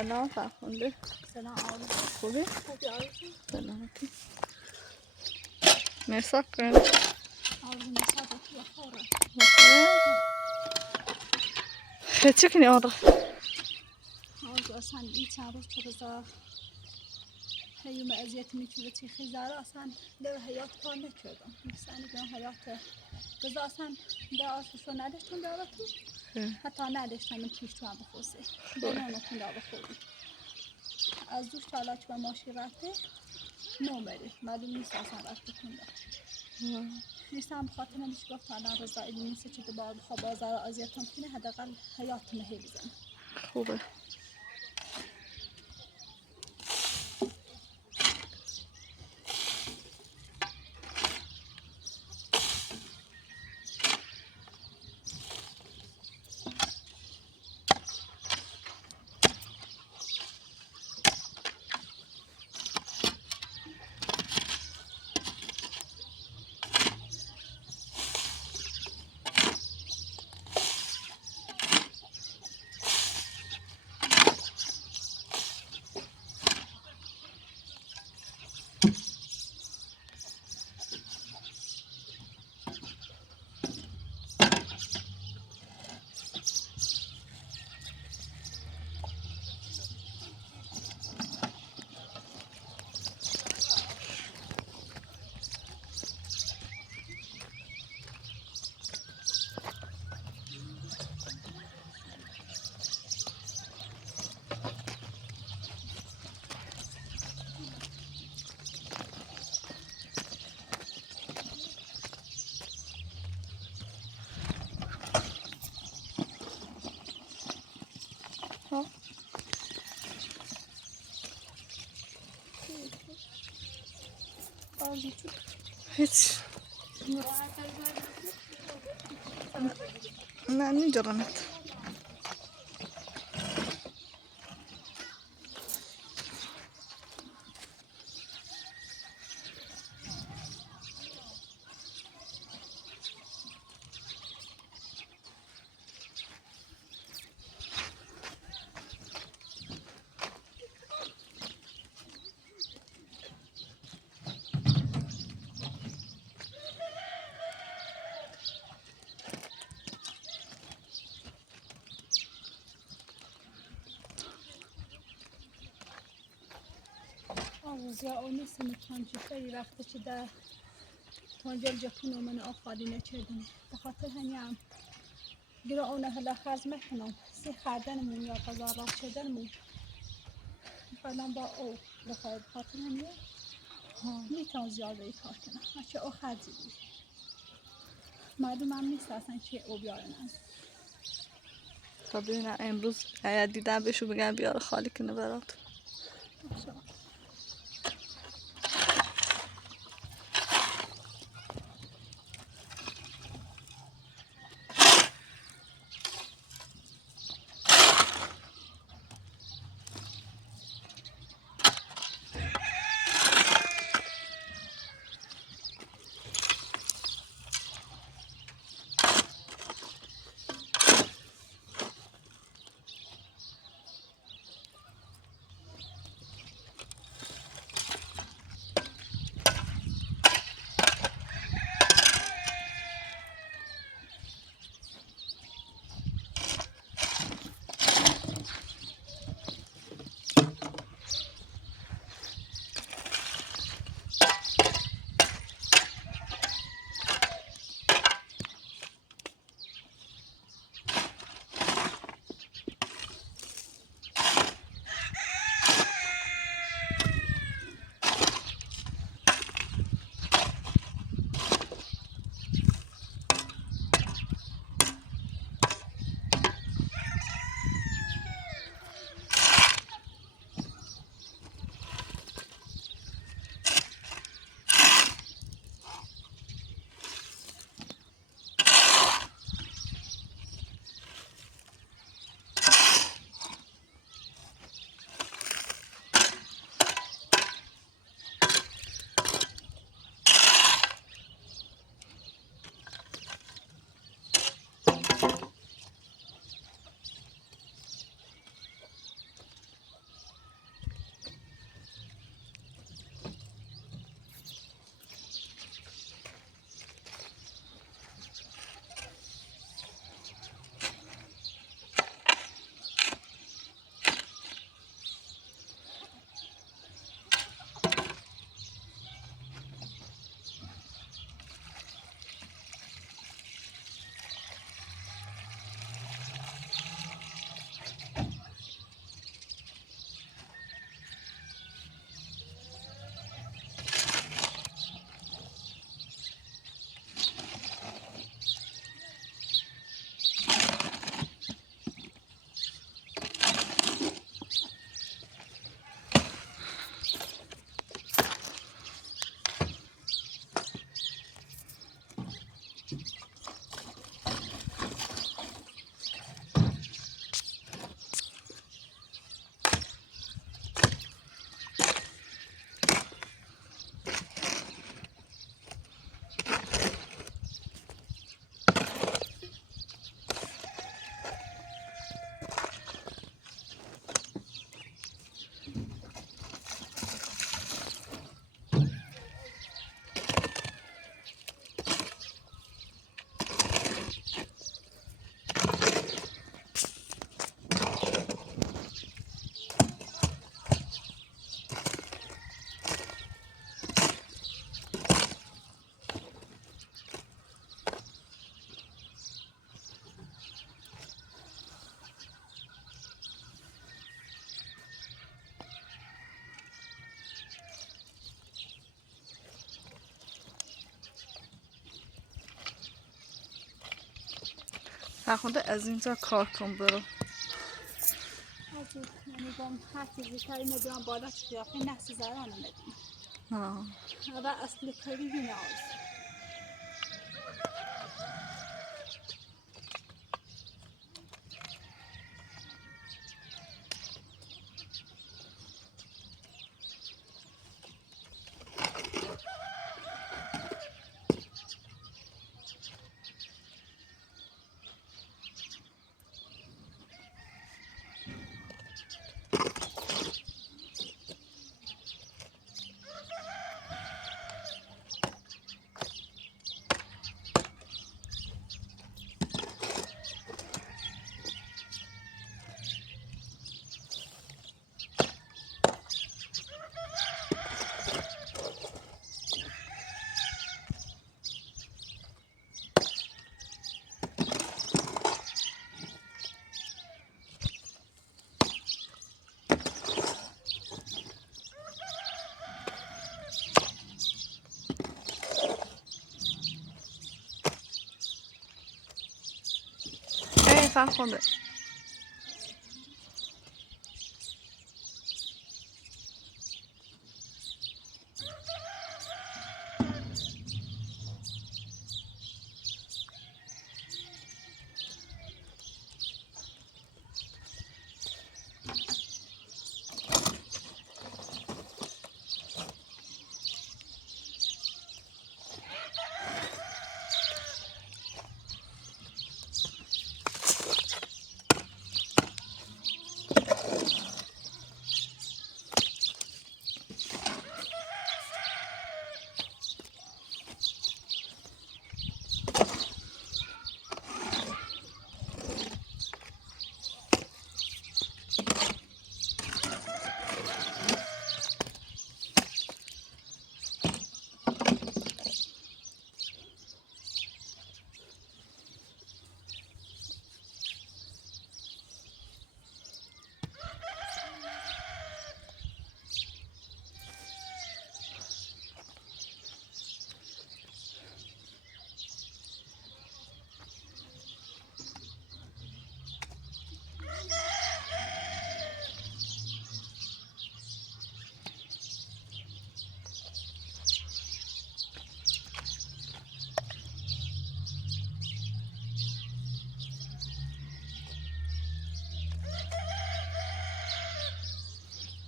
سلام فرخنده. سلام آرزو. خوبی؟ خوبی آرزو؟ سلامتی. مساق کن. آرزو مساق بخوره. بخوره؟ چی کنی آرزو؟ آرزو اصلا این چند روز تو رضا هیوم اذیت میکنه چی خیزاره اصلا در حیات کار نکردم. مثلا در حیات رضا اصلا در آسشو نداشتم داره تو. حتی نداشتم من توش تو هم بخوزه. بنانو کنده بخوری. از دوش تالا چه به ماشی رفته نومده. معلوم نیست اصلا رفته کنده. نیستم بخاطر نمیشه گفت الان رضا این نیست چه دوباره بخواه بازار اذیتم کنه حداقل حیات مهی بزنه. خوبه. هیچ. نه نمیجرمت. آوازیا آنیست میتونجی خیلی وقته چه در تانجل جپونو من آفادی نچردم بخاطر هنیم گرا اونه هلا خرز مکنم سی خردنمون یا بازار راه چردنمون فعلا با او بخاطر هنیم میتونم زیاده ای کار کنم هرچه او خرزی بود معلوم هم نیست اصلا چه او بیارن از تا ببینم امروز اگر دیدم بهشو بگم بیاره خالی کنه برات. فرخونده از اینجا کار کن برو. یعنی با هر چیزی کاری ندارم بالا چه قیافه نحس زرانه ندیم آه. و اصل کاری بینه آرزو فرخونده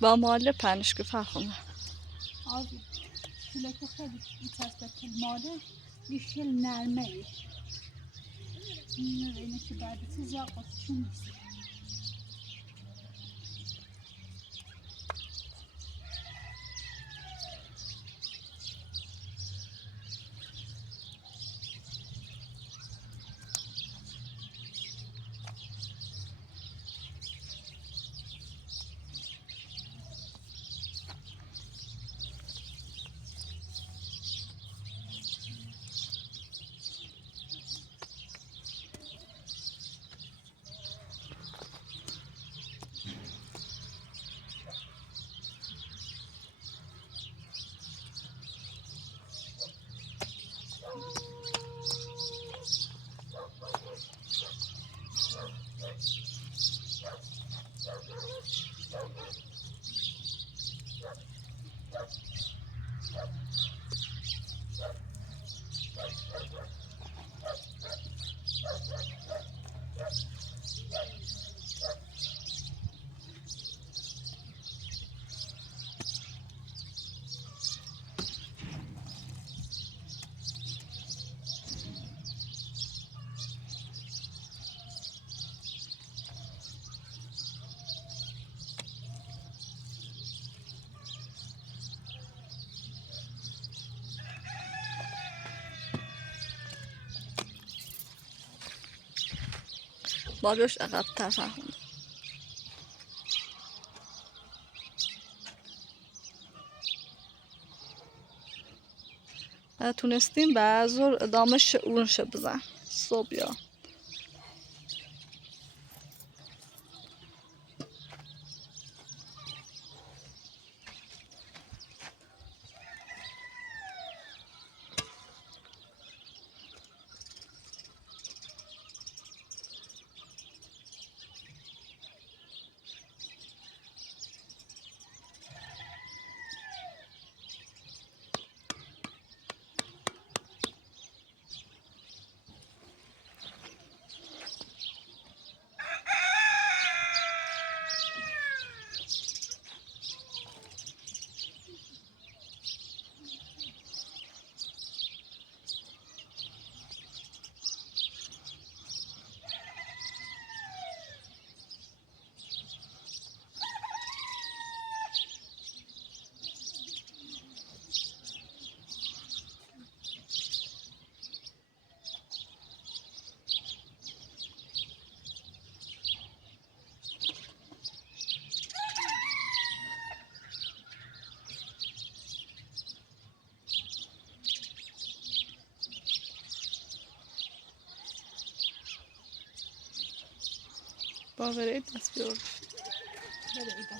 با مال پنج که فرخونده آرزو شله که خیلی میچسبه که ماده یه شل نرمه ای اینه که بعد چیز یا قصچون نیست بابیش عقب تر فرخونده تونستیم به زور ادامه اونش بزن صبح یا باوره دست بیار. بله ایده.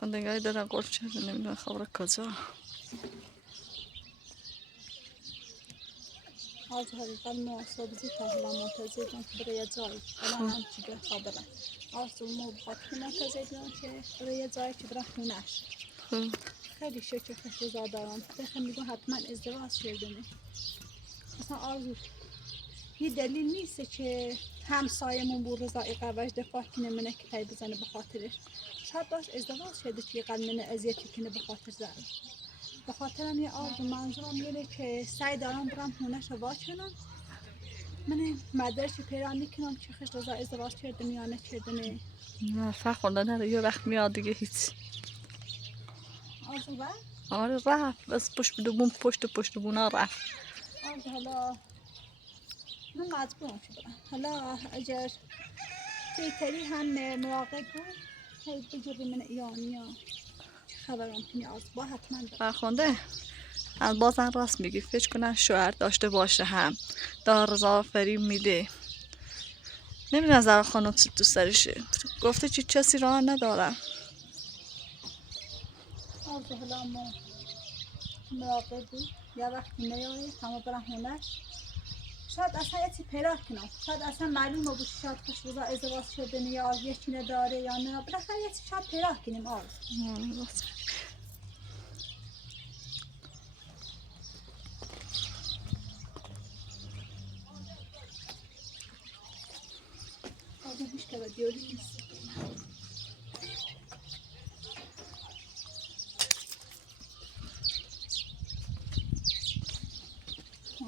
خوندگاهی داره قرب شد نمیدونم خبر کجا. از حقیقت ما صابزی تا حالا منتظریم که برای جایی الان هم چیگه خبره از ما بخاطر منتظریم که برای جایی که برای خونش خیلی شکر خوشگذار دارم بخیر میگم حتما ازدواج شدنه اصلا آرزو یه دلیل نیست که همسایمون بود رضای قوش دفاع کنه منه که تایی بزنه بخاطرش شاید باش ازدواج شده که قلب منه اذیتی کنه بخاطر زن بخاطرم یه آرزو منظورم اینه که سعی دارم برم خونش رو واکنم من مدرش پیران میکنم که خش رضا ازدواج کردنه یا نکردنه نه فرق خونده نره یه وقت میاد دیگه هیچ. آرزو با؟ آره رفت بس پشت بونا رفت. آرزو حالا من مجبورم که برم حالا اگر تیتری هم مراقب بود هی بجوری من ایانیا چه خبرم کنی آرزو با حتما برم فرخونده از بازم راست میگی فکر کنن شوهر داشته باشه هم دار رضا فریب میده نمیدونم زهرا خانم چی دوست داریشه گفته چی کسی راه ندارم. آرزو حالا ما مراقب بود یا وقتی نیایی همه برم هونش شاید اصلا یه چی پیدا کنم شاید اصلا معلومه بود شاید خوش رضا ازدواج شده یا یکی نداره یا نه بالاخره یه چی شاید پیدا کنیم آرزو آرزو هیچ که دیوری نیست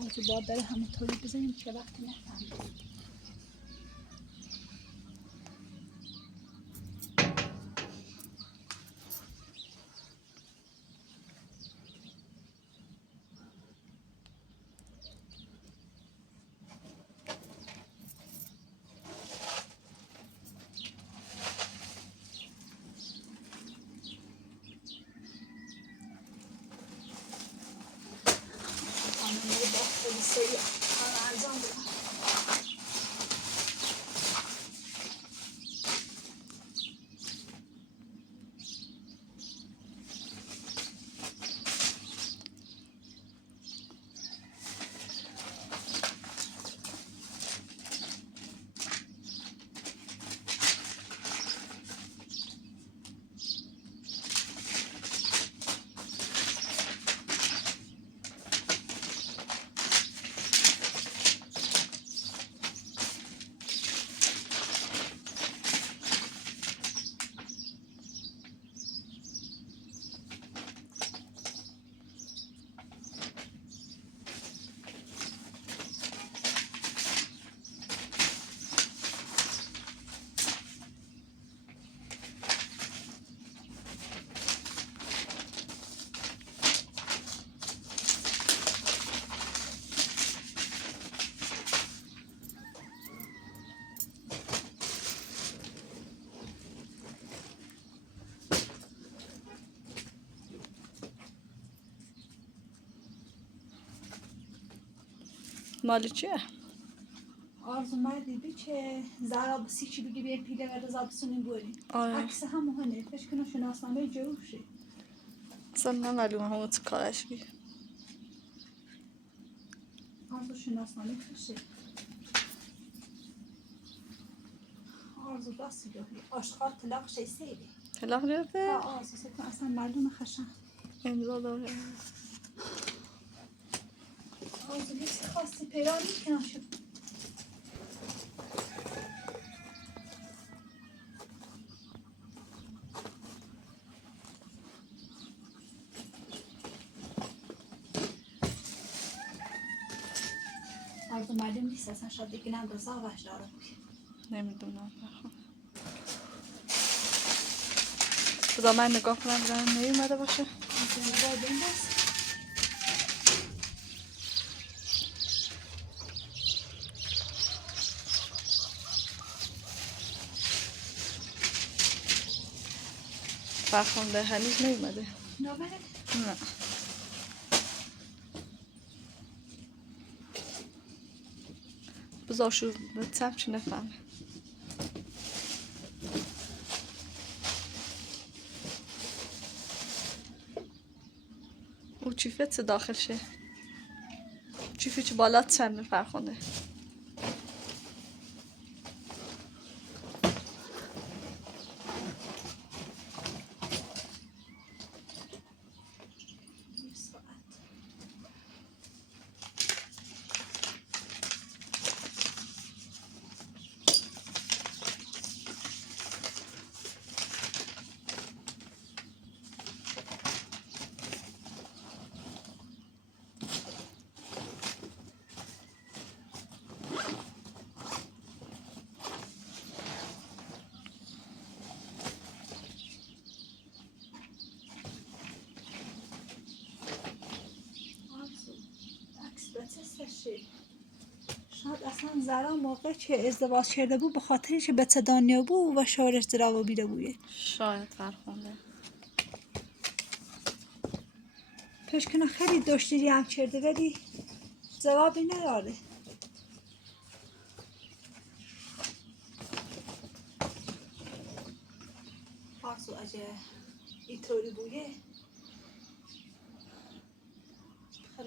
آرزو باید داره همه طوری بزنیم که وقتی نفهمیم انجام بدم مالی چیه؟ آرزو مردی بی که زرا بسی چی بگی بیم پیله و رضا بسونیم بریم آره عکس هم مهنه فکر کنم شناسنامه جروشه اصلا نمالومه همون تو کارش بی آرزو شناسنامه توشه آرزو دستی داری آشغال طلاق شی سیبی طلاق گرفته؟ ها آرزو سکن اصلا معلومه خشن امضا داره آرزو لیسی خواستی پیران میکنم شد آرزو معلوم نیست اصلا شاید بگیرم رضا وش داره بود نمیدونم خدا من نگاه کنم برم نیومده باشه آرزو نگاه بندست فرخنده هنوز نیومده نامره نه بذار شو بتسم چی نفهمه او چیفت داخل شه چیفی چی بالا چند فرخنده یک ساعت آرزو عکس بچه شاید اصلا زرا موقع که ازدواج کرده بود به خاطرش که بچه دانیا بود و شوهرش درا بیده بوده شاید فرخنده فکر کنم خیلی دشتیری هم کرده ولی جوابی نداره آرزو اگه اینطوری بوده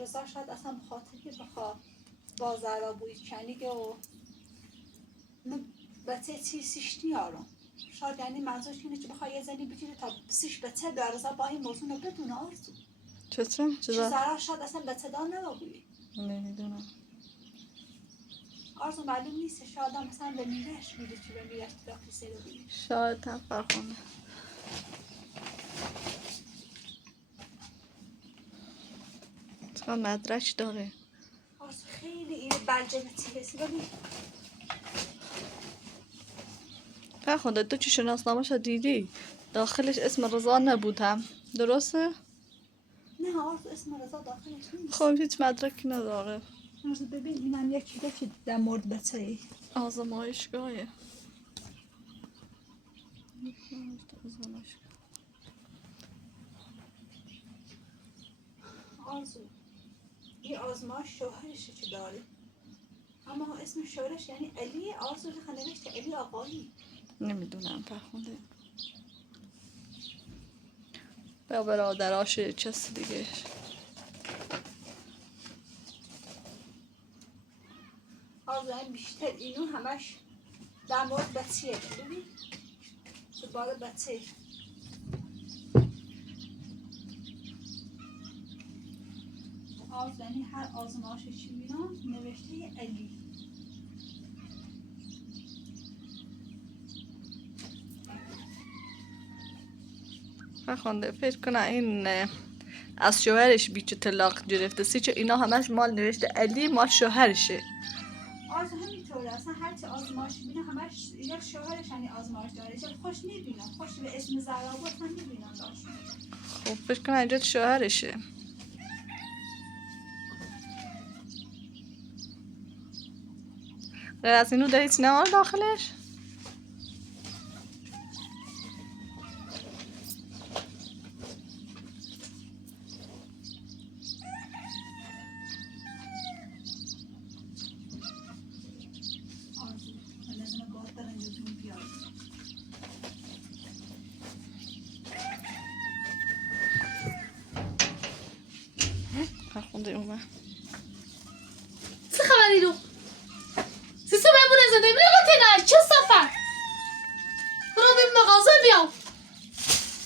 رضا شاید اصلا به خاطر که بخواه با زرا بوی کنیگه و بچه چیزیش نیارم شاید یعنی منظورش اینه که بخواه یه زنی بگیره تا بسیش بچه به رضا با این موضوع رو بدونه آرزو چطور؟ چه زرا شاید اصلا بچه دار نباید نمیدونم آرزو معلوم نیست شاید هم مثلا به میرهش میده که به میرهش تراکی سه رو بگیره شاید هم فرخنده چقدر مدرک داره آرزو خیلی این بلجه تیرسی ولی فرخنده تو چی شناسنامه‌شو دیدی؟ داخلش اسم رضا نبودم درسته؟ نه آرزو اسم رضا داخلش نیست خب هیچ مدرکی نداره آرزو ببین اینم یکی ده که در مورد بچه ای آزمایشگاهه آرزو این آزمایش شوهرشه که داره اما اسم شوهرش یعنی علی آرزو که نوشته علی آقایی نمیدونم فرخنده با برادراش چس دیگه آرزو این بیشتر اینو همش در مورد بچه‌ایه ببین تو بار بچه آرزو یعنی هر آزمایش چی میرم نوشته علی فرخنده فکر کنم این از شوهرش بیچه طلاق گرفته سیچه اینا همش مال نوشته علی مال شوهرشه آرزو همینطوره اصلا هر چی آزمایش میبینه همش یک شوهرش یعنی آزمایش داره چون خوش نمیبینم خوش به اسم زرا بود هم نمیبینم داشت خب فکر کنم اینجا شوهرشه غیر از اینو دارید سینما داخلش؟ خونده اومد. چه خبری رو؟ سیسو میمونه زده میره لاتینا چه صفر؟ برو بیم مغازه بیام.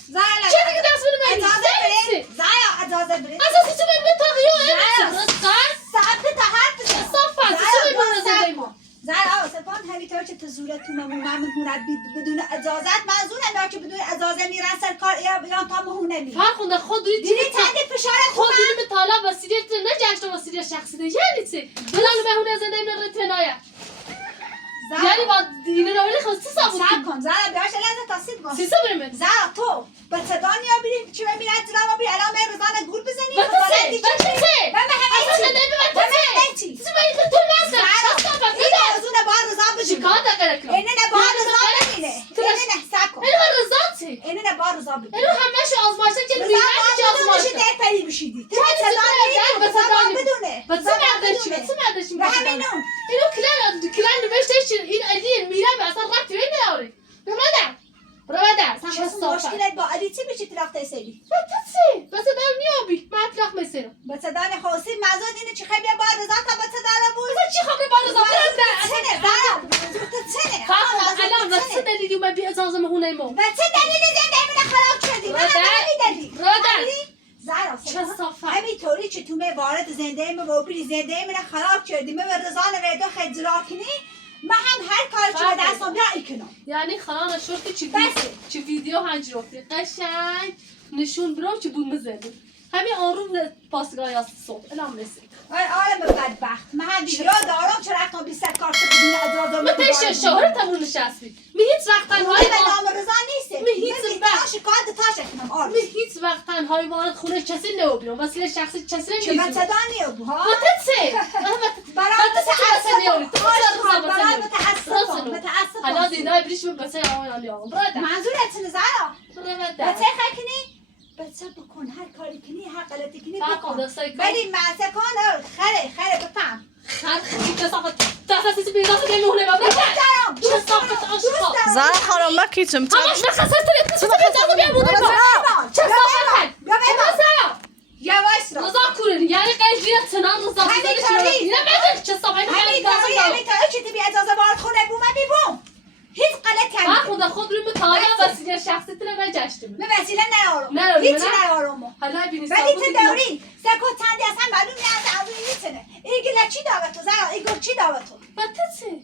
زایا چه دیگه دست بده من؟ اجازه برین. زایا اجازه برین. اساسی سیسو میمونه تاقیو زایا. رسکار ساعت تا حرف بزن. صفر سیسو میمونه زده ما. زایا سپان همینطور که تو زورتون مهمونه بدون اجازت منظور نه که بدون اجازه میرن سر کار یا تا مهونه می. فرخونده خود دوی دیدی چی تنگ فشار خود تو دوی به طالب وسیله نجشت وسیله شخصی ده یعنی چی؟ بلال مهونه زده این رتنایا. یعنی با اینو نمیلی خود سیسا بود. صبر کن زایا بیاش لحظه تاسید باش. سیسو میمونه. زایا تو به صدانیا بریم چه میرن جلو ما بری الان من روزانه گول بزنی بتسه بتسه. من اصلا همه نمی من بتسه. همه چی سیسو میمونه تو نزد. شستا این موضوع بار رضا ببینه چیکار داره کنم؟ اینه نه بار رضا ببینه اینه نه صبر کن اینو من رضا چی؟ اینه نه بار رضا ببینه اینو همش آزمایشه که رضا میرن چه باید آزمایشه؟ در پری بشیدی تو چه صدا چیزی نمیدون رضا باید بدونه و چه مردشی و چه مردشی و همینون اینو کلان نوشته این علی میرم اصلا رفتی به نداره برادر چه صفا مشکلت با علی چی میشه طرف سیدی بتسی بس دار نیابی ما اطلاق میسیرم به صدان خوسی مزاد اینه چه خیلی بار رضا تا به صدا را بود چی خبر بار زبر چنه زارا تو چنه الان واسه دلیلی اومد بی اجازه مهونه ما و چه دلیلی زنده من خراب کردی من نمیدلی زارا چه صفا همینطوری که تو وارد زنده ما بری زنده من خراب کردی من به رضا نویدو خجرا کنی من هم هر کار که به دستم بیان ایکنم یعنی خانه شورتی چی ویدیو هنج رفتی قشنگ نشون برام چی بود مزده همین آروم پاسگاهی هست صبح الان رسید عالم بدبخت من هم ویدیو دارم چرا رفتم 20 کار بدون اجازه من تیش شهرتمون نشستی می هیچ وقت تنهایی به نام رضا نیست می هیچ وقت شکایت تاش کنم آره می هیچ وقت تنهایی وارد خونه کسی نمیام وسیله شخصی کسی چه من نمیام صدا نیابو ها متسه برای متاسفم حالا دیدای بریش من بسه آن برادر منظورت چه زارا برادر بچه خکنی بچه بکن هر کاری کنی هر غلطی کنی بکن دستای کار ولی معصه کن خره بفهم خیلی کسافت دستاسی بیراه نمیونه بابا کسافت آشقا زن خانم ما کیچم همش نخواست تو بیاد بیامونه با کسافت یواش را رضا کورن یعنی قیجیت سنان رضا همین نه من کسافت همین کاری چی بی اجازه وارد خونه بوم میبوم هیچ غلطی من هم خدا خود رو به طالب وسیله شخصی تونه نجشتم من وسیله نیارم نه هیچ نیارم حالا ببینید ولی تو دوری سکو چندی اصلا معلوم نه از این نیستنه ایگله چی داوه تو زارا ایگل چی داوه تو بتسه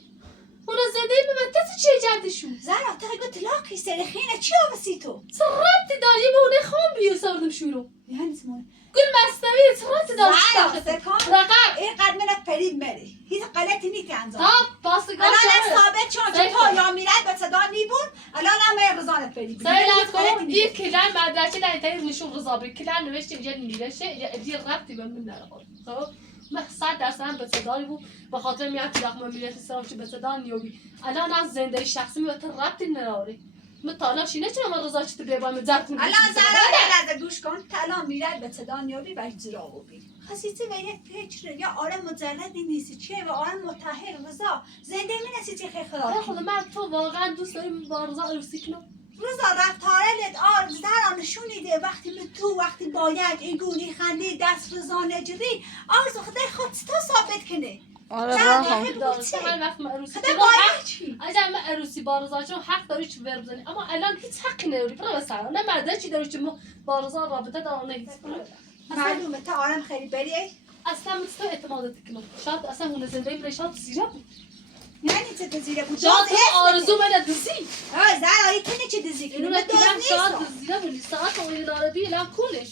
اون زنده به بتسه چی جردشون زارا تو ایگل طلاقی سری خینه چی آوسی تو سرابتی داری به اونه خام بیو سردم شروع یعنی سمون گل مستوی سرابتی داری زارا سکان رقم این قد منت پرید مری هیچ غلطی نیتی انجام تا پاسگاه الان ثابت شد که تو یا میرد به صدا نیبون الان هم رضانت پرید سایلات کن این کلان مدرسه در تایی نشون رضا بری کلان نوشته اینجا میرشه دیگه ربطی به من نداره خب من 100% به صدایی بود به خاطر میاد که رقم ملیت سرام چه به صدا نیوبی الان از زنده شخصی می تو ربطی نداره من طالب شینه چون من رضا چت به من زرد کنم الان زارا لازم گوش کن الان میرد به صدا نیوبی و اجرا بی خاصیتی و یک فکر یا آره مجردی نیستی چه و آره متحر رضا زنده می نسی چه خیلی خراب خدا من تو واقعا دوست داری با رضا عروسی کنم رضا رفتارلت زارا نشونیده وقتی باید ایگونی خندی دست رضا نجری آرزو خدای خود تو ثابت کنه آره راه من وقت عروسی خدا باید چی اگر من عروسی با رضا چون حق داری چی ور بزنی اما الان هیچ حقی نداری برو بسر نه مرده چی داری چی با رضا رابطه دارم نه معلومه تا آرام خیلی بری اصلا تو اعتمادت کنم شاید اصلا اون زنده بره شاید زیرا بود یعنی چه دزیره بود شاید تو آرزو من دزی زارا ای کنی چه دزی کنی اینو من نکردم دوز شاید نیستم زیرا بود ساعت اون عربی الان کولش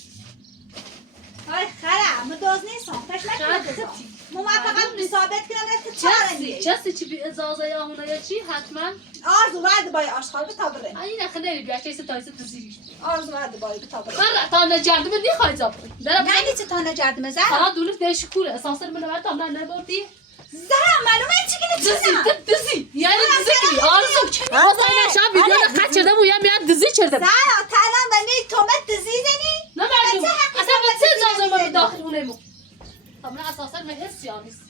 آی خرم من دوز نیستم فش نکنه ما فقط ثابت کنم رفت چاره چسی چی بی اجازه یا هونه یا چی حتما آرزو ورد بای آشخال به تابره این خیلی بیاش چیز تایسه دزیریش آرزو ورد بای به تابره من تا نجردم نخواهی زاب درم نه چه تا نجردم زارا فقط دولت بهش کوله اساسا من برات هم نبردی زارا معلومه چی کنی دزی یعنی دزی آرزو مثلا شب ویدیو قد شده بود یا میاد دزی کرده زارا تا الان بنی تومت دزی زنی نه معلوم اصلا به چه اجازه من داخل خونه مو طب من اساسا من حس یا نیست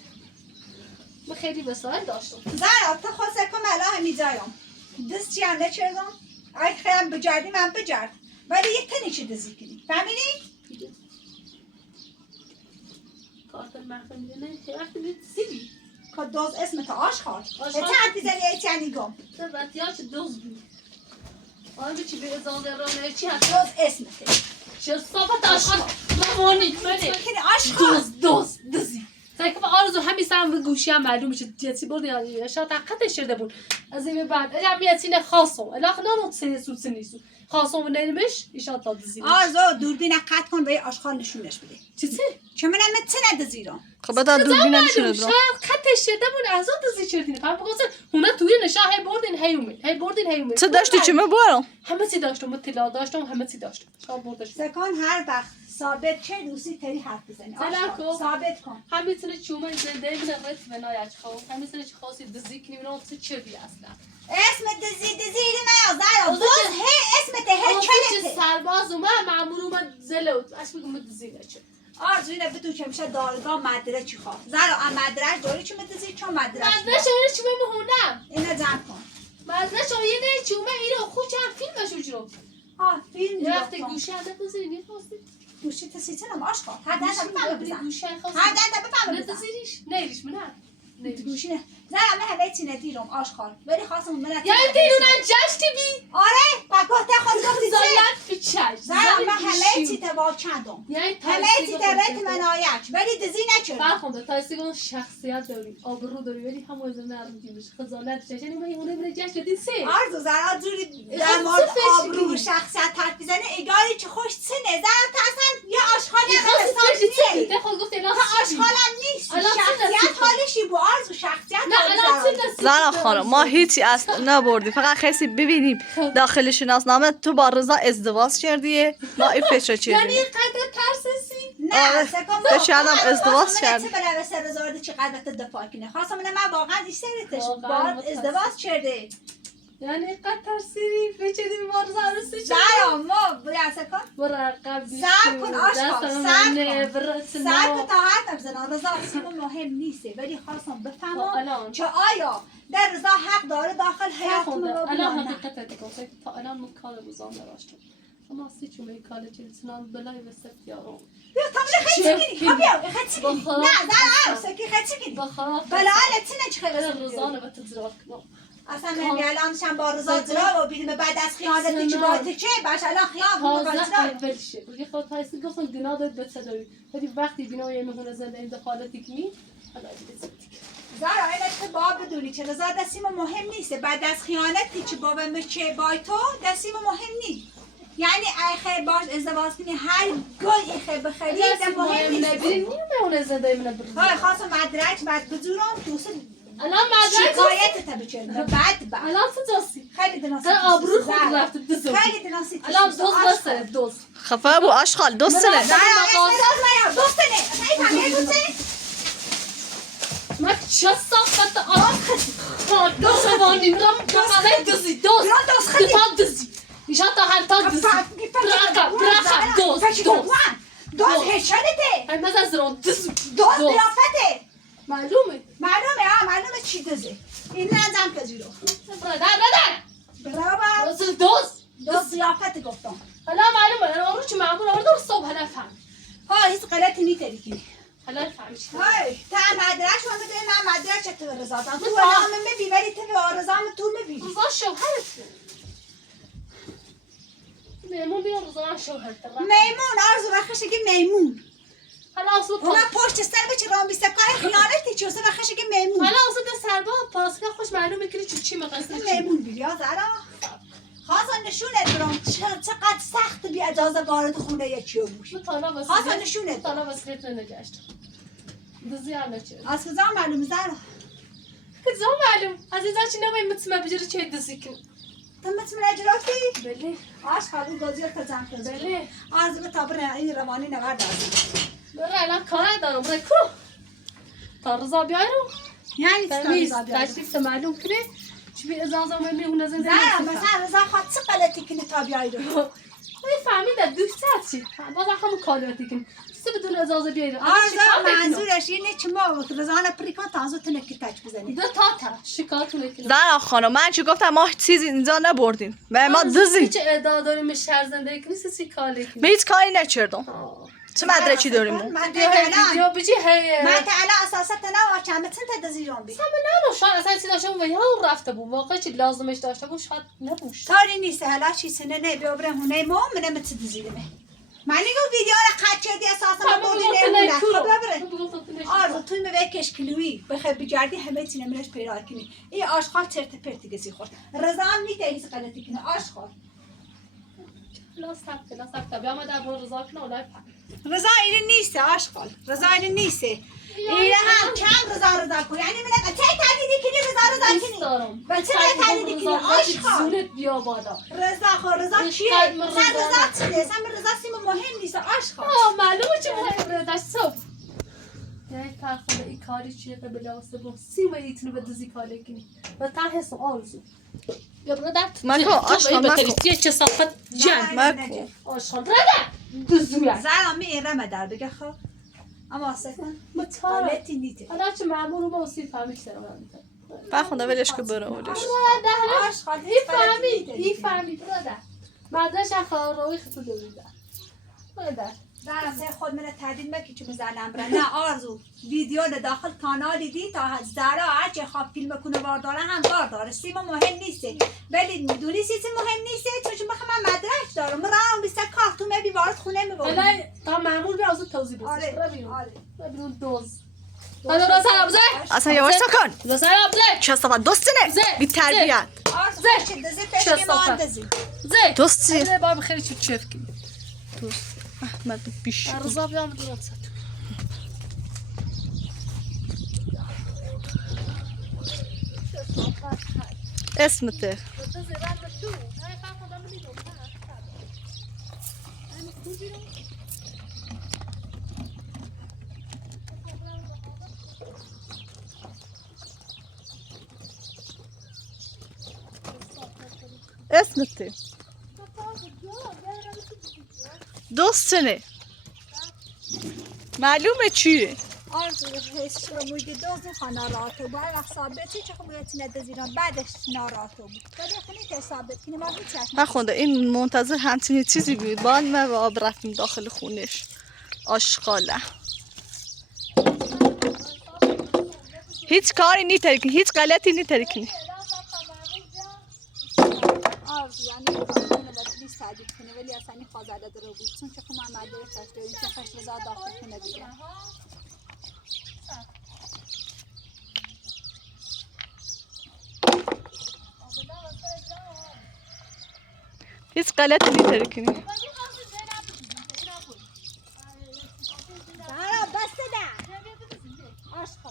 من خیلی وسایل داشتم زارا تو خود سکم الان همی جایم دست چی هم نچردم ای خیلی بجردی من بجرد ولی یک تنی چی دزی کنی فهمیدی؟ مخفی میدونه وقتی میدید سیدی که دوز اسمت آشخال آشخال. چه حرف بزنی ای چنی گم تو بطیاش دوز بی آن به چی به ازازه را نه چی هست دوز اسمته چه صافت آشخال مامانی بله که آشخال دوزی سعی آرزو همین سهم به گوشی هم معلوم میشه جنسی بود یا شاید حقیقتش شده بود از این به بعد جمعیتین خاصم الاخ نمود سوت نیستو خاصم نمیش ایشان تا دوزی آرزو دوربین قطع کن به آشخال نشونش بده چی چه منم مت ندزیرم خب بعد دوربینم شده شاید خطش شده بود از اون دوزی چردین فهم بگوزه هونه توی نشاه هی بردین هیومه چه داشتی چه برام همه چی داشتم مطلع داشتم همه چی داشتم شاید بردش سکان هر وقت ثابت چه دوستی تری حرف بزنی آشخال ثابت کن همیتونه چومه زنده من رت ونایش خو همیتونه چه خاصی دزی کنی من چه بی اصلا اسم دزیری من زارا دوز هی اسمت هی چه چنته سرباز اومد مامور اومد زلوت اش میگم دزی نشه آرزو اینه بدون که میشه دارگاه مدره چی خواه زارا ام مدرش داری چی مدزی چون مدرش مدرسه اون چی میمونم اینه جمع کن مدرسه یه نه چومه ایرو خو چند فیلمش اجرا فیلم یه وقت گوشه اند بزنی میخواستی گوشی تسیتنم آشخال هر دنده بفهم بزن گوشه هر خواستی دنده بفهم نه بزن تزیریش نیریش منم گوشی نه زارا من همه چی ندیرم آشخال ولی خواستم من یا دیرون جشتی بی آره بگاه تا خود گفتی چه زالت پیچش زارا من همه چی توا کندم یعنی همه چی ترت منایش ولی دزی نچرد فرخونده تایسیگون شخصیت داری آبرو داری ولی همون از نرم دیمش خزانت چش یعنی من اونه بره جشن دین سه آرزو زارا جوری در خب مورد چه فکر آبرو و کنی؟ شخصیت حرف بزنه اگاری چه خوش سنه زارا تا اصلا یه آشخال خاصی نمیده چشی چی ده خود گفت اینا آشغالم نیست الان چه شخصیت نصیب؟ حالشی بو آرزو شخصیت نه الان چه نصیب زارا داری؟ خانم ما هیچی اصلا نبردیم فقط خیلی ببینیم داخل شناسنامه تو با رضا ازدواج کردیه ما این فکر یعنی کردیم قدر ترسسی نه سکم تو شاید هم ازدواج کرد. چه بله سر زارد چه قدرت دفاع کنه خواستم من واقعا ایستریتش واقعاً باد ازدواج کرده یعنی قدر ترسیری فچدی مارز عروسی زارا ما بیا سکم برا قبلی صبر کن آشقا صبر کن سب صبر تا حرف بزنم رضا اصلا مهم نیسته ولی خواستم بفهمم الان چه آیا در رضا حق داره داخل حیاتمون رو الان نه حقیقت دیگه تا الان من کار روزام نداشتم اما سی چون می کار چیزنان بلای و سفتیارم بیا تا من خیلی سکنی بیا خیلی بخواه. نه زارا سکی خیلی سکنی بخواه بله آله تینه چه خیلی روزانه به تزرار کنم اصلا من الانشم با رضا زرا و بیدیم بعد از خیانتی چه باید چه باش الان خیان بود تازه باید اول شه بگی خود تایسی گفتم گناه داد به صدایی ولی وقتی بینایی یه مهونه زنده این دخالتی کنی حالا دیگه زارا اینه که با بدونی چه رضا دستیم مهم نیسته بعد از خیانتی چه با چه بای تو دستیم مهم نیست یعنی اخه باش ازدواج کنی هر گل اخه بخری ده مهم نیست نبیری میمونه زنده من برد های خواستم مدرک بعد بزورم توسه الان مدرک شکایت تا بچه بعد الان تو جاسی خیلی دناسی آبرو خود رفت دوست خیلی دناسی الان دوست بسه دوست خفه بو آشغال دوستنه زارا اسم دوست نه خیلی همه دوسته من چه صافت آخ دوست وانی میرم کاملا دوزی دوست بیان دوست خیلی دوزی ایشان تا هر تا دوزی برکا دوست دوست هشانته ای مزه زران دوست دوست بیافته معلومه معلومه چی دوزه این نزم پذیرو نه برابر دوست بیافته گفتم حالا معلومه انا رو چه معمول آوردم صبح حالا فهم ها هیچ غلطی نیتری کنی حالا فهمیش های تا مدرش هم بده نه مدرش تو رضا دادم تو الان میبینی ولی تو آرزام تو میبینی روزا شوهرت میمون بیان روزا شوهرت میمون آرزو وقتش که میمون حالا اصلا اونا پشت سر به چرا بیسته کار خیانتی چه اصلا وقتش که میمون حالا اصلا سربا پاسکا خوش معلومه که چی مقصد میمون بیا زارا خواستن نشونه درام چقدر سخت بی اجازه وارد خونه یکی بوش مطالعه واسه خواستن نشونه مطالعه واسه نگشت دزی هم نچه از کجا معلومه زارا کجا معلوم عزیزا چی نمی مطمئن بجره چه دزی کن تو مطمئن جراتی بله آش خالی گازی تا جمع کرد بله آرزو به تابر این روانی نورد بله الان کار دارم برای کو تا رضا بیایرم یعنی تمیز استاد زابیا تشریف معلوم کنه چی به ازازه من میونه زنده زارا مثلا رضا خواهد چه غلطی کنی تا بیایی رو فهمیده دوست چی باز هم کالاتی کن چیزی بدون اجازه بیایره آرزو منظورش اینه که ما رضا پریکان تازه تنه که تک بزنی دو تا شکایت نکنه زارا خانم من چی گفتم ما چیزی اینجا نبردیم و ما دوزی چه ادعا داریم شهر زندگی کنی سی کالی کنی به هیچ کاری نکردم چه مدرکی داریم؟ من ویدیو بجی هی ما تعالی اساسا تنها چند تا دزیرون بی سم نه شاید اصلا چیزی داشته بود و یا رفته بود واقعا چی لازمش داشته بود شاید نبوش تاری نیست حالا چی سنه نه بیابرم هونه ما من مت دزیرمه من نگو ویدیو را قد شدی اساسا ما بودی نمونه خب ببره آرزو توی بکش کلویی بخیر بجردی همه چی نمیرش پیدا کنی این آشغال چرت پرتی گزی خورد رضا هم میده هیچ غلطی کنه آشغال لا سبت بیا ما در برو رضا کنه اولای رضا این نیست آشغال رضا این نیست این هم کم رضا کن یعنی من چه تهدیدی کنی رضا نیست کنی دارم و چه تهدیدی کنی آشغال زونت بیا بادا رضا چیه؟ قدم نه رضا رضا چیه؟ سم رضا سیم مهم نیست آشغال معلومه چه مهم داشت صبح یعنی فرخنده این کاری چیه که بلاسه با سیمه ایتونو به دوزی کاری کنی و ته آرزو یا برادر مکو آشغال مکو چه صافت جنگ مکو آشغال برادر دوزویه زرا می ایرم در بگه خب اما سکن قالتی نیته حالا چه معمول رو با سی فهمیش سرم فرخنده ولش که بره اولش آشغال این فهمید برادر مدرش اخلاقی خطو دویده برادر زرا سه خود من تهدید مکی چه بزنم بره نه آرزو ویدیو داخل کانالی دی تا زرا هرچه خواب فیلم کنه وارداره هم وارداره سیم مهم نیسته ولی میدونی چیزی مهم نیسته چون من مدرک دارم رام بیسته کارتون بی وارد خونه میبونی حالا تا معمول بیا از توضیح بسیش آره ببینون دوز حالا را سر ابزه اصلا یواش کن را سر ابزه چه صفت دوستنه بی تربیت آرزو چه دزی پشکی ما اندزی زه دوستی زه بار بخیلی چی چف کنی دوست احمد بیش رضا بیام درست اسمته اسمته دوستنه معلومه چیه آرزو حس رو مویدی دوزی خوا ناراحته بود وقت ثابتی چه خوب یتی ندزیران بعدش ناراحته بود ولی خونی که ثابت کنی ما هیچ چشم فرخنده این منتظر همچین چیزی بود بعد ما و آب رفتیم داخل خونش آشغاله هیچ کاری نیتری کنی هیچ غلطی نیتری کنی آرزو یعنی کارونه باید نیست تعدید کنه ولی اصلا این خوازده داره بود چون چه خوب محمد داره کشته این چه خوش رضا داخل کنه دیگه هیچ غلطی نیتری کنی زهرا بسته ده آشقا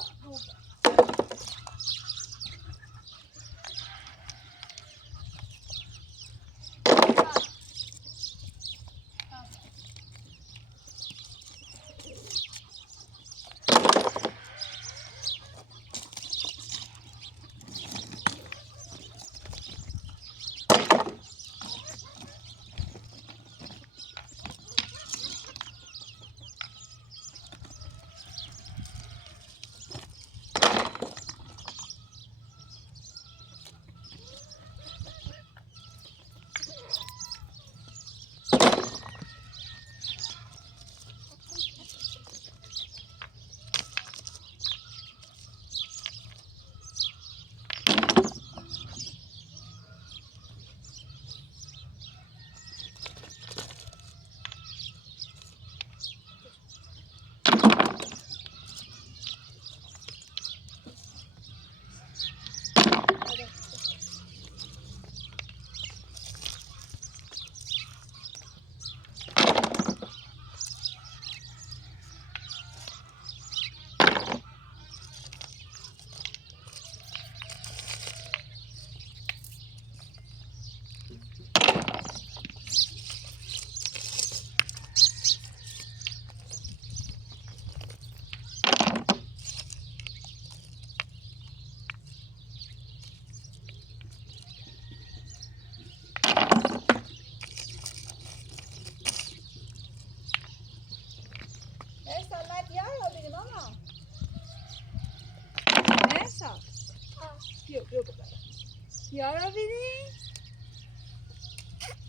یارا بیدی؟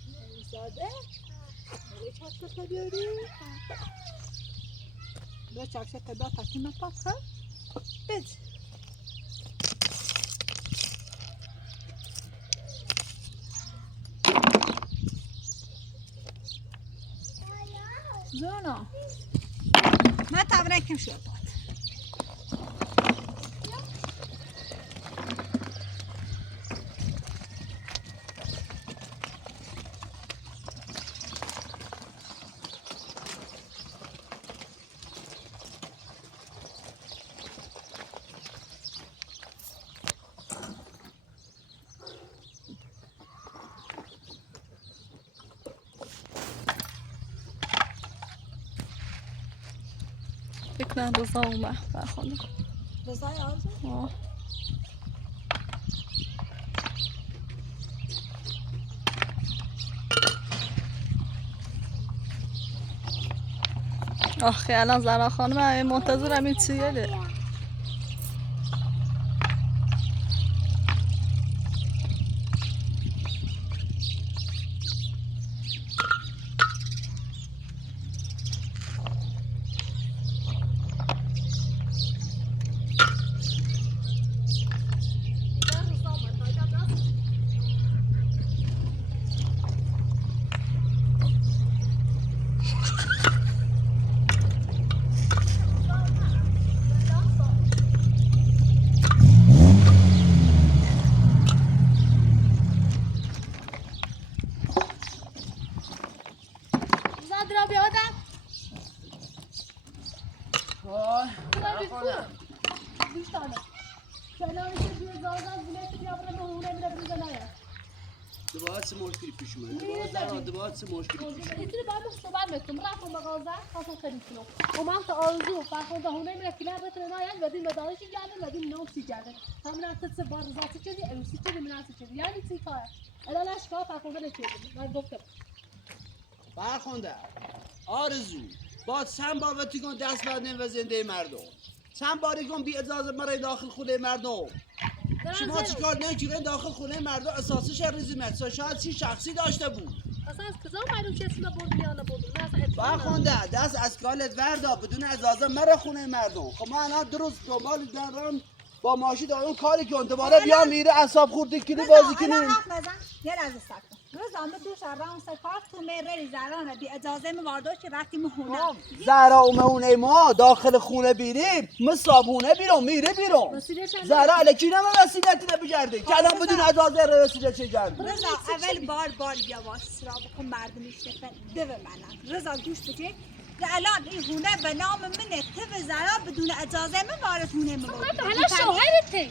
نمیزاده؟ نمی چطور بیاری؟ دو چاپشه تا دو تاکیم پاک کن بد زونا ما تابره کم شد فکر رضا اومد برخوانده رضای آرزو آخه الان زرا خانم منتظرم این چیه دباعت مشکلی پیش اومد. دباعت مشکلی پیش اومد. اینطوری باید صحبت میکنم رفتم مغازه خواستم خرید کنم اومد تا آرزو فرخنده هونه میره کلا بتونه ناید بدین مدارش گردن بدین نوسی گردن همون انت بار ذاتی چیزی امسی چیزی مناسب چیزی یعنی چی کار الان اشکا فرخنده نکردم من گفتم فرخنده آرزو باید چند بار وقتی کن دست بدنیم و زنده مردم چند باری کن بی اجازه مرای داخل خونه مردم شما چیکار نمی‌کنید داخل خونه مردم اساسش رزومت شاید چی شخصی داشته بود اصلا از کجا معلوم که اسم برد یا نبرد فرخنده دست از کالت وردا بدون اجازه مرا خونه مردم خب من الان درست دنبال دارم با ماشین دارم کاری کن دوباره بیا میره اعصاب خورده کنی بازی کنی یه لحظه صبر کن روزانه تو شهرام سکار تو میره زرانه بی اجازه موارداش رفتی مهونه زهرا و مهونه ما داخل خونه بیریم مصابونه بیرون میره بیرون زهرا الکی نمه وسیلتی نبگرده که الان بدون اجازه وسیله چه گرده رضا اول بار بیا واسرا بکن مردمی شفن دو منم رضا گوش بده الان این هونه به نام منه تو و زرا بدون اجازه من وارد هونه مواردی حالا شوهرته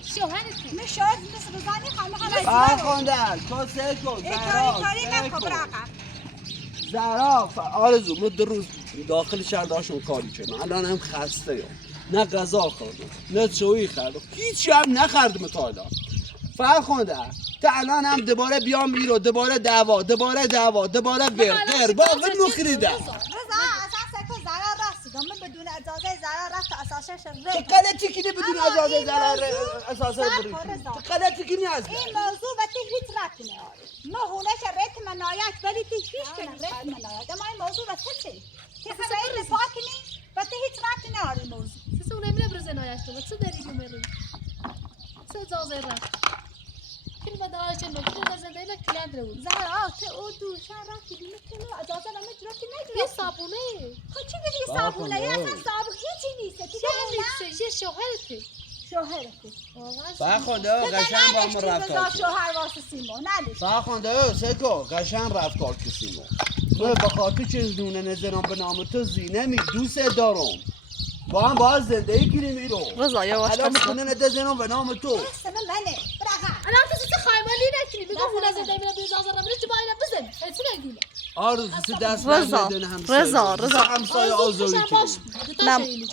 من شوهر مثل رضانی خانه فرخنده تو سه کن زهرا آرزو من دو روز داخل شهر داشتم کاری کردم الان هم خسته ام نه غذا خوردم نه چایی خوردم هیچی هم نخوردم تا الان فرخنده تا الان هم دوباره بیام میرو دوباره دعوا دوباره برگر باقی مخریده من بدون اجازه زرا رفت اساسش چه غلطی کنی بدون اجازه زرا اساسش بری چه غلطی کنی از این موضوع و تی هیچ ربطی نداره ما هونش رت منایت ولی تی هیچ کنه رت منایت اما این موضوع و چه که خبری پاکنی و تی هیچ ربطی نداره این موضوع سه اون نمیره برز نایت کنه چه داری که میری چه اجازه رفت کل مدارش نکته زنده اینا کلند رو زرا ته او دوشن رفتی میتونه اجازه نمی جرأتی یه صابونه خب چی میگی صابونه اصلا صابون هیچی نیست یه شوهرته فرخنده قشنگ با من رفتار شوهر واسه سیمون نداشت فرخنده سکو قشنگ رفتار که سیمون من به خاطر چه زونه نظرم به نام تو زینه می دوست دارم با هم باید زندگی کنیم ایرو رضا یواش الان کن میکنه نده به نام تو اسم منه برقا الان تو چه خایمالی نکنی میگم هونه زنده میره به اجازه رو میره چه باید بزن هیچی نگیله آرزو تو دست رضا ندن همسایه رضا همسایه آزوری کنیم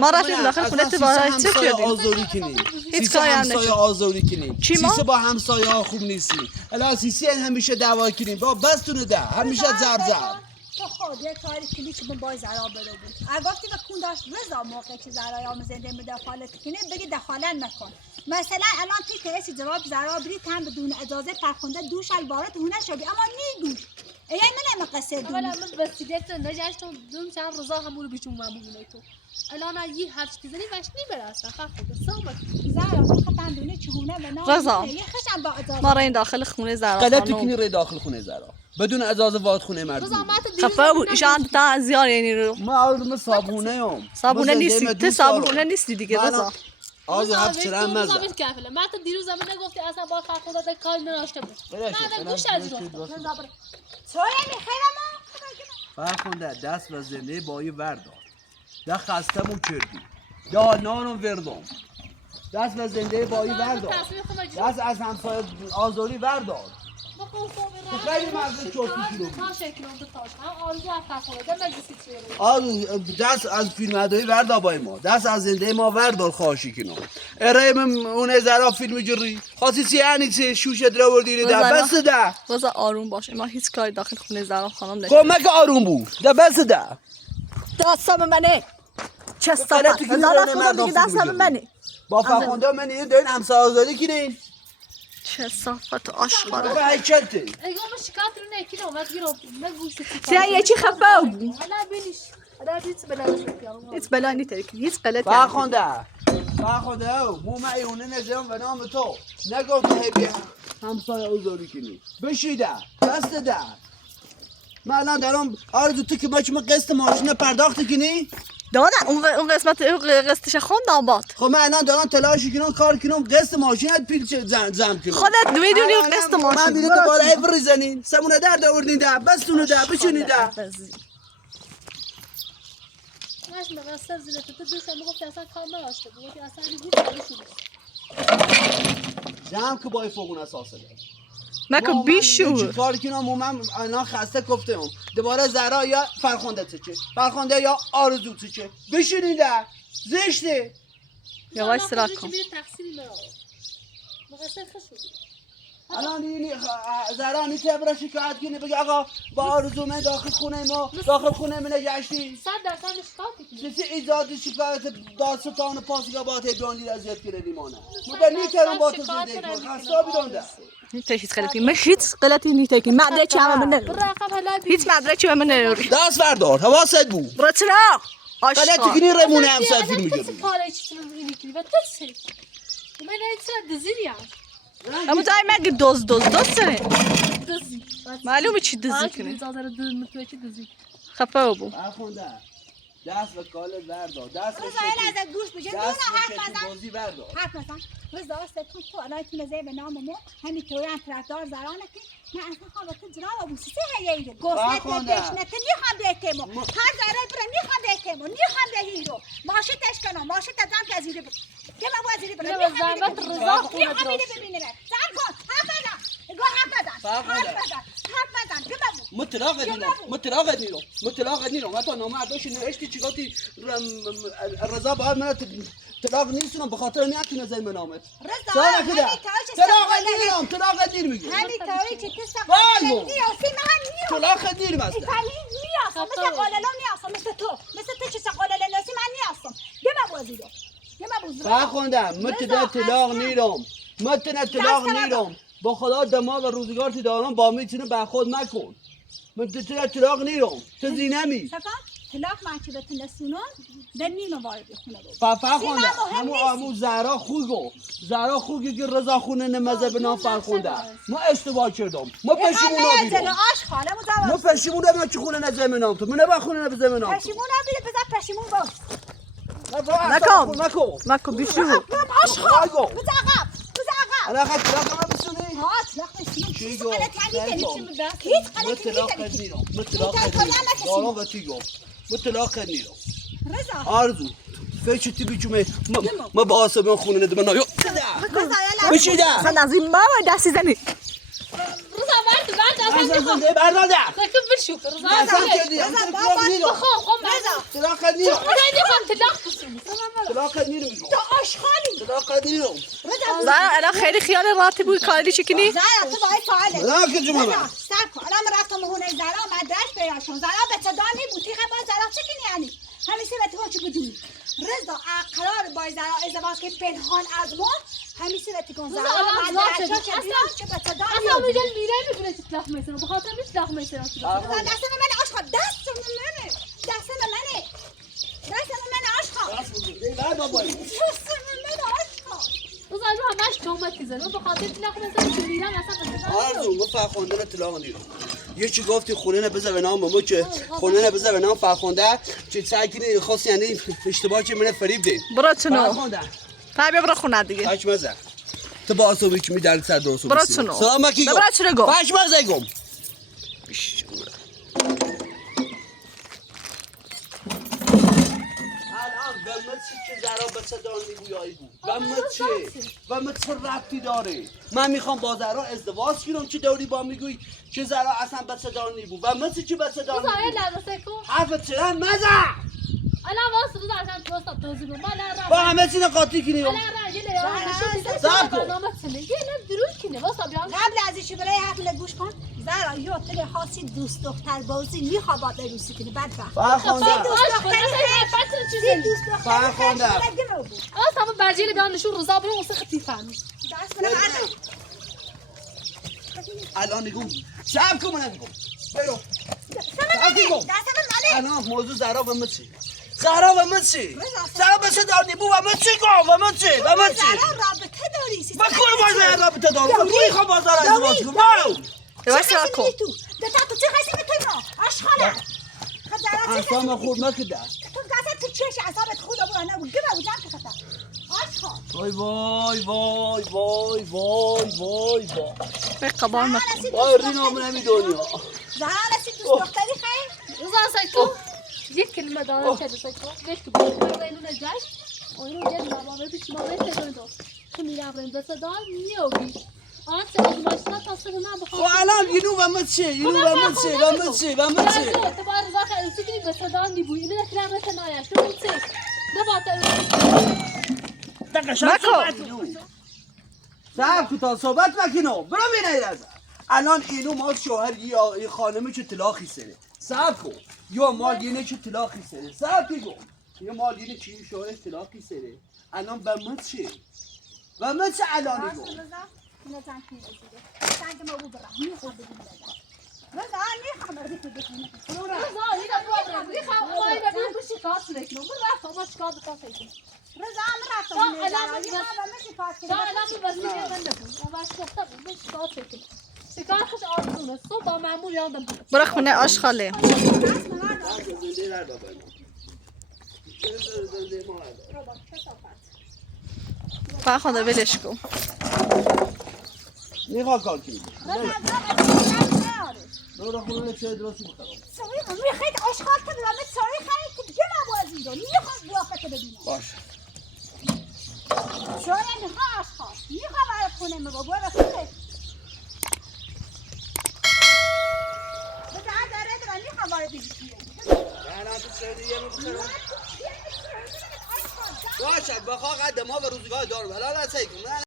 ما رفتیم داخل خونه تو برای چی کردیم آزوری کنیم هیچ کاری هم همسایه نشد آزوری کنیم چی ما؟ سیسه با همسایه ها خوب نیستیم الان سیسی همیشه دعوا کنیم با بستونه ده همیشه زر تو خود یه کاری کنی که من باید زرا برو بود اگه وقتی که کون داشت رضا موقع که زرای آم زنده مدخالت کنی بگی دخالت نکن مثلا الان تو که ایسی جواب زرا بری تن بدون اجازه فرخنده دوش الوارد هونه شدی اما نی دوش ای من قصه اولا دون من بس دیگه نجاشتم دون چند روزا همون بیچون ما بگونه تو الان یه هر چیزی وش نمیرسه خب سامت زارا خطا دونه چونه و نه رضا. خشم با اجازه ما را این داخل خونه زهرا غلطی خانم کنی ری داخل خونه زهرا بدون اجازه وارد خونه روزا مردم ما تو دیروز خفه بود ایشان تا زیار یعنی رو ما صابونه ام صابونه نیستی تو صابونه نیستی دیگه رضا آز هفت چرا روزا مزه کافله ما تو دیروز هم نگفتی اصلا با خدا ده کار نداشته بود نه گوش از رفت سویا میخیرم فرخونده دست و زنده بایی وردار ده خستمو کردی ده نانم وردم دست و زنده بایی وردار دست از همسایه آزاری وردار خیلی مردم چوتی کیلو دست از فیلم ادایی وردار بای ما دست از زنده ما وردار خواهشی کنم اره من اون زرا فیلم جری خاصی سیانی چه شوشه در آوردی ده بس ده رضا آروم باشه ما هیچ کاری داخل خونه زهرا خانم خب مگه آروم بود ده بس ده دستم منه چه صفت زهرا خانم دیگه دستم منه با فرخونده من یه دارین همسایه آزاری کنین چه صفت آشقاره بگه هیچلته اگه ما شکایت رو نکنیم اومد گیرم نگوشتی چه یه چی خفه بود حالا بینیش حالا بیت بلند هیچ بلا نیترکی هیچ غلطی فرخونده مو معیونه نزیم و نام تو نگو که هی بیا همسایه آزاری کنی بشیده دست ده من الان دارم آرزو تو که من قسط ماشین پرداخت کنی دادن اون قسمت قسطش خوندم باد خب من الان دارم تلاشی کنم کار کنم قسط ماشینت پیل زم کنم خودت میدونی اون قسط من ماشین میره دوباره ایفر زنین سمونه در دوردین ده بستونه ده بچونی ده ماش مقصر زیرت تو دوست میگفتی اصلا کار نداشته بود اصلا هیچ کاری شده جمع که بای فوقون اساسه ده مکو بیشور چی کار کنم من الان خسته گفتم دوباره زهرا یا فرخنده فرخنده یا آرزو چه بشینید زشته یا وای سرا کن تقصیری نداره مقصر خشوده الان این زهرا نیست برای شکایت کنه بگه آقا با آرزو من داخل خونه ما داخل خونه من نگشتی 100% شکایت چه ایجاد شکایت داستان پاسگاه با بیانی اذیت کردی مانه مدر نیترم با تو زنده کنم خسته بیرونده نیت هیچ غلطی مش هیچ غلطی نیتکی مدرکی هم من رقم هلا هیچ مدرکی هم من نروی دست بردار حواست بود برچرا غلطی آشقا کنی رمونه همسر فیلم میگه میگردی کارای چیزی رو اینی کنی و تسری من نمیتونم دزیریم اما دای مگه دوز سره دزی معلومه چی دزی کنه اجازه رو دز متوجه چی دزی خفه بو فرخنده دست به کاله بردار دست به رضا این از گوش بجن دونه حرف شکل نزن بازی بردار حرف نزن رضا ستون تو الان تو مزه به نام ما همین طوری هم طرفدار زرانه که من اصلا خواهد جناب ابو سیسه هیه گفت نتنت میخوام بیتیمو هر زره بره میخوام بیتیمو میخوام بهیرو ماشی تشکنم ماشی تزام که ازیری بره که ما وزیری بره زحمت رضا خونه میخوام اینو ببینه زن کن حرف نزن گو حرف نزن که بابو مطلق نیرم حتی نامه عداش نوشتی چیکاتی رضا باید من طلاق نیستونم به خاطر نیاتی نزای منامت رضا همین طلاق نیر میگه همین طوری که تو سقاله نیاسی من نیاسی طلاق نیر مثلا نیاستم مثل قاللام نیاستم مثل تو چه قالله نیاسی من نیاستم گم بازی رو فرخنده متن طلاق نیرم با خدا دماغ و روزگار تی دارم با میتونه برخورد نکن من طلاق نیرم تو زینمی صفا طلاق من که بهت نسونم در نیم وارد خونه بود فرخنده همون زهرا خوگه که رضا خونه نمزه به نام فرخنده ما اشتباه کردم ما پشیمون آبیدم ما پشیمون آبیدم که خونه نزه به نام تو من نبا خونه نزه به نام تو پشیمون آبیده بذار پشیمون باش مکو بیشور بذار عقب الان خواهد طلاق هم بسونی؟ ها طلاق نسونم چی هیچ گفت؟ غلطی نیرم دارم و چی گفت مطلق نیرم رضا آرزو فکر تی بیچومه ما با آسابه خونه نده من بشیده اصلا از این بابا دستی زنی رضا برد اصلا زنده بردار ده لكن بنشوف رضا اصلا کردی طلاق نیرم طلاق نیرم طلاق نیرم تو آشخالی طلاق نیرم زن الان خیلی خیال راحتی بود کاری چی کنی زرا تو باید فعاله نه که جمعه سب کن الان رفتم هونه زرا مدرک پیدا شد زرا به صدا نی بوتی خبر زرا چه کنی یعنی همیشه به تو چه بدونی رضا قرار با زرا ازدواج که پنهان از ما همیشه به تکون زرا چه به صدا اصلا میگن میره میبینه چه تلاخ میسن بخاطر نیست تلاخ میسن دست من آشقا دست من دست من آشقا دست بزرگی بر بابایی دست من آشقا روز آنو همش تهمت میزنه بخاطر تلاخ میسن که میرم اصلا به صدا آرزو ما فرخنده طلاق دیدم یه چی گفتی خونه نه بذار به نام مامو که خونه نه بذار به نام فرخنده که سعی کنی خاص یعنی اشتباه که من فریب دید برو چنو فرخنده بیا برو خونه دیگه پاش مزه تو با آسوبی که میداری سر درست برو چنو سلام مکی گم برو چنو گم پاش مزه گم الان به مچی که زرا به صدا میگویایی بود به مچی و مچ چه ربطی داره من میخوام با زرا ازدواج کنم که دوری با میگویی که زرا اصلا به صدا نیبود و مچی که به صدا روز آیه نیبود لرزه کن حرف چرا مزه الان واسه روز اصلا تو استاد توضیح بده من با همه چی قاطی کنیم الان راجع به یارو صبر کن. برنامه چنه یه نه درود کنه واسه بیان قبل از اینکه برای حرف گوش کن زرا یا تل خاصی دوست دختر بازی میخواد با روسی کنی بدبخت فرخنده فرخنده اصلا برجیل بیان نشون روزا بریم واسه خطی فهمی الان نگم صبر کن من نگم برو الان موضوع زرا و مچی زرا و مچی زرا به صدا نیبود و مچی گم و مچی و مچی رابطه داری با کل بازار رابطه دارم میخوام بازار ازدواج کنم برو یواش را کن تو چه خیلی به تو آشخاله اصلا خورد نکده تو گذر تو چش اصابت خدا برو نبود گمه بود جمع کتا آشخال وای وای وای وای وای وای وای به قبال مکن وای رینا من همی دنیا زهانه سی دوست دختری خیلی روزا سایکو یک کلمه دارم چه سایکو گشت تو برو اینو نجاش اونو جد بابا پیش ما بهت دادم تو میرم به صدا میوگی آن سه ماشینا تاسه من بخوام و الان اینو و مچی اینو و مچی و مچی و مچی تو بار رضا خیلی سیگری به صدا نیبوی اینو نکرم رت نایش تو چه نه مکن صبر تا صحبت مکنو برو بینه رزا الان اینو مال شوهر یا خانمی که طلاقی سره صبر کن یا مال اینه که طلاقی سره صبر کن یا مال اینه که شوهر طلاقی سره الان به مچی و مچی الان نگو اینو زن کنی بزیده سنگ ما بود برم میخواد بگیم بزن رضا میخوام بگیم بگیم رضا اینا تو میخوام وای نبی بشی کار کنم من رفتم ما چیکار بکنم رضا من رفتم الان میخوام بگیم کار تا الان بس میگم نبود اول گفتم من چیکار کنم چیکار خود آرزونه صبح با مامور یادم بود برو خونه آشخاله فرخنده ولش کن میخواد کار کنی برو خونه چه درستی بخرم میخواید آشغال کنم من ساری خرید که دیگه موازی رو میخواد بیافته ببینم باش ساری میخواد آشغال میخواد برای خونه مگه برو خونه بگه داره میخواد برای بیشتیه نه تو چه دیگه بخرم باشه بخواه قد ما به روزگاه دارم الان از